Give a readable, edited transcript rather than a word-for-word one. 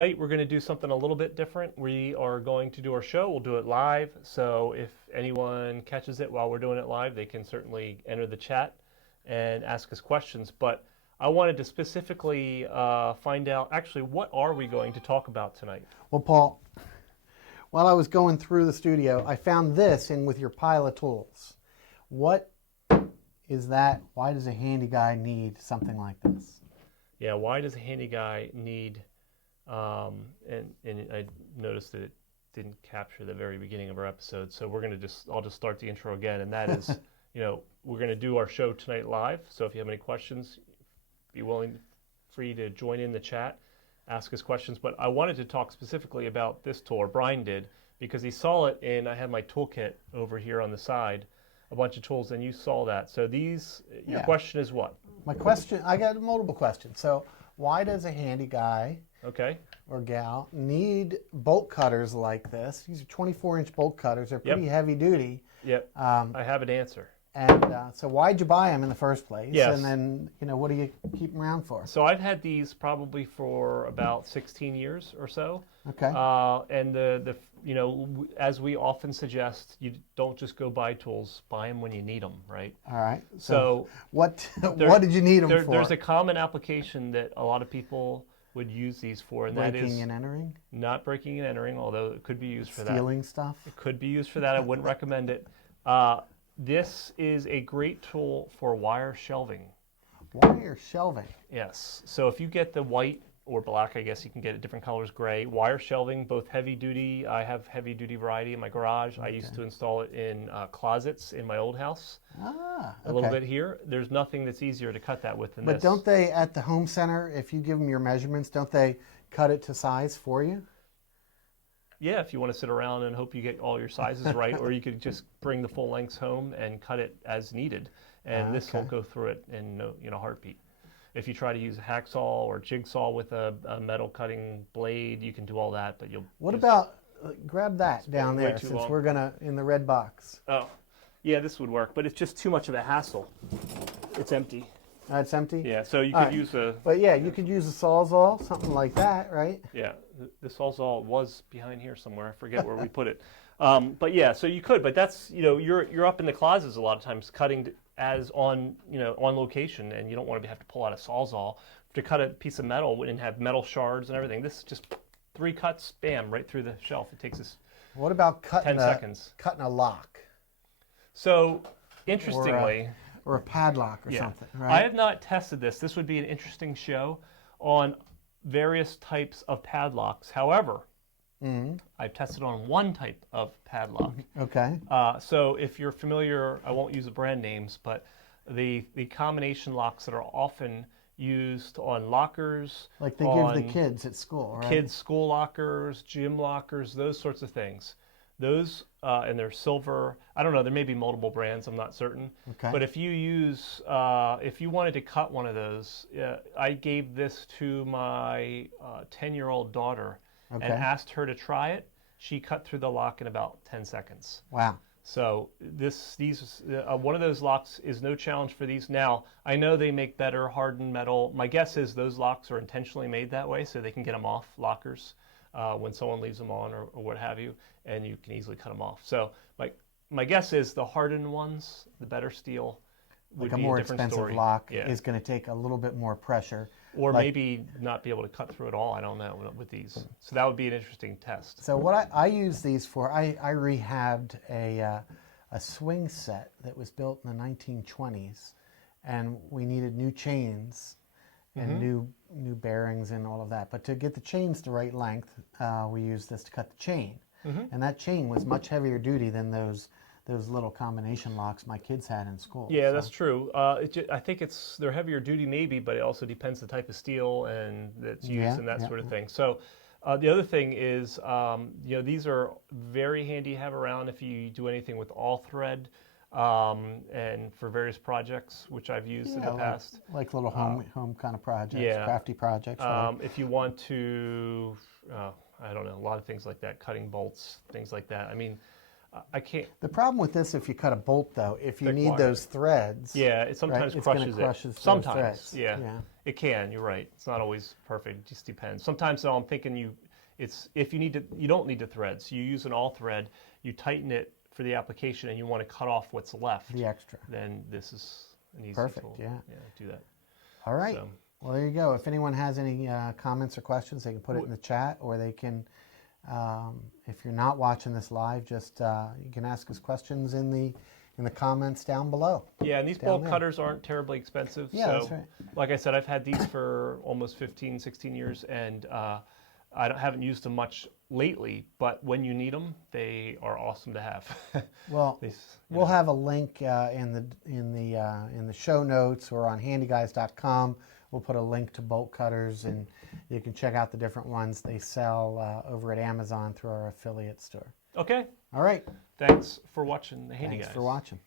Tonight we're going to do something a little bit different. We are going to do our show. We'll do it live. So if anyone catches it while we're doing it live, they can certainly enter the chat and ask us questions. But I wanted to specifically find out actually what are we going to talk about tonight? Well, Paul, while I was going through the studio, I found this in with your pile of tools. What is that? Why does a handy guy need something like this? Yeah, why does a handy guy need? And I noticed that it didn't capture the very beginning of our episode, so I'll just start the intro again, and that is, we're gonna do our show tonight live. So if you have any questions, be free to join in the chat, ask us questions. But I wanted to talk specifically about this tool, or Brian did, because he saw it, and I have my toolkit over here on the side, a bunch of tools, and you saw that. So your question is what? My question, I got multiple questions. So why does a handy guy or gal need bolt cutters like this? These are 24-inch bolt cutters. They're pretty heavy duty. Yep. I have an answer. And so why'd you buy them in the first place? Yes. And then, what do you keep them around for? So I've had these probably for about 16 years or so. Okay. And as we often suggest, you don't just go buy tools, buy them when you need them, right? All right. So what did you need them for? There's a common application that a lot of people would use these for, and that is breaking and entering? Not breaking and entering, although it could be used for that. Stealing stuff? It could be used for that. I wouldn't recommend it. This is a great tool for wire shelving. Wire shelving? Yes. So if you get the white or black, I guess you can get it different colors, gray, wire shelving, both heavy duty. I have heavy duty variety in my garage. I used to install it in closets in my old house. A little bit here. There's nothing that's easier to cut that with than this. But don't they, at the home center, if you give them your measurements, don't they cut it to size for you? Yeah, if you want to sit around and hope you get all your sizes right, or you could just bring the full lengths home and cut it as needed, and this will go through it in a heartbeat. If you try to use a hacksaw or jigsaw with a metal cutting blade, you can do all that, but you'll. What about grab that down there since we're gonna in the red box? Oh, yeah, this would work, but it's just too much of a hassle. It's empty. It's empty? Yeah, so you could use a... But yeah, you could use a Sawzall, something like that, right? Yeah, the Sawzall was behind here somewhere. I forget where we put it. But yeah, so you could, but that's, you're up in the closets a lot of times cutting as on location, and you don't want to have to pull out a Sawzall to cut a piece of metal and have metal shards and everything. This is just 3 cuts, bam, right through the shelf. It takes us What about cutting 10 seconds. Cutting a lock? So, interestingly... Or a padlock or something, right? I have not tested this. This would be an interesting show on various types of padlocks. However, I've tested on one type of padlock. Okay. So if you're familiar, I won't use the brand names, but the combination locks that are often used on lockers. Like they give the kids at school, right? Kids' school lockers, gym lockers, those sorts of things. Those, and they're silver. I don't know, there may be multiple brands, I'm not certain. Okay. But if you wanted to cut one of those, I gave this to my 10-year-old daughter and asked her to try it. She cut through the lock in about 10 seconds. Wow. So one of those locks is no challenge for these. Now, I know they make better hardened metal. My guess is those locks are intentionally made that way so they can get them off lockers when someone leaves them on or what have you, and you can easily cut them off. So my guess is the hardened ones, the better steel, would like a be more a different expensive story. lock is going to take a little bit more pressure. Or maybe not be able to cut through it all, I don't know, with these. So that would be an interesting test. So what I use these for, I rehabbed a swing set that was built in the 1920s, and we needed new chains and new bearings and all of that. But to get the chains the right length, we used this to cut the chain. And that chain was much heavier duty than those little combination locks my kids had in school. Yeah, that's true. I think they're heavier duty maybe, but it also depends the type of steel and that's used and that sort of thing. So the other thing is, these are very handy to have around if you do anything with all thread and for various projects, which I've used in the past. Like little home kind of projects, crafty projects. If you want to, I don't know, a lot of things like that, cutting bolts, things like that. I mean, I can't. The problem with this, if you cut a bolt though, if you Thick need wire. those threads, Yeah, it sometimes it's gonna crushes crush it. those Sometimes, threads. yeah. Yeah. It can. You're right. It's not always perfect. It just depends. Sometimes though, I'm thinking it's if you need to, you don't need the threads. You use an all thread. You tighten it for the application, and you want to cut off what's left. The extra. Then this is an easy Perfect, tool. yeah. Do that. All right. So, Well, there you go. If anyone has any comments or questions, they can put it in the chat, or they can, if you're not watching this live, just you can ask us questions in the comments down below. yeah, and these bolt cutters aren't terribly expensive. Yeah, so, that's right. like I said, I've had these for almost 15, 16 years, and haven't used them much lately. But when you need them, they are awesome to have. Well, we'll have a link in the show notes or on handyguys.com. We'll put a link to bolt cutters, and you can check out the different ones they sell over at Amazon through our affiliate store. Okay. All right. Thanks for watching the Handyguys. Thanks for watching.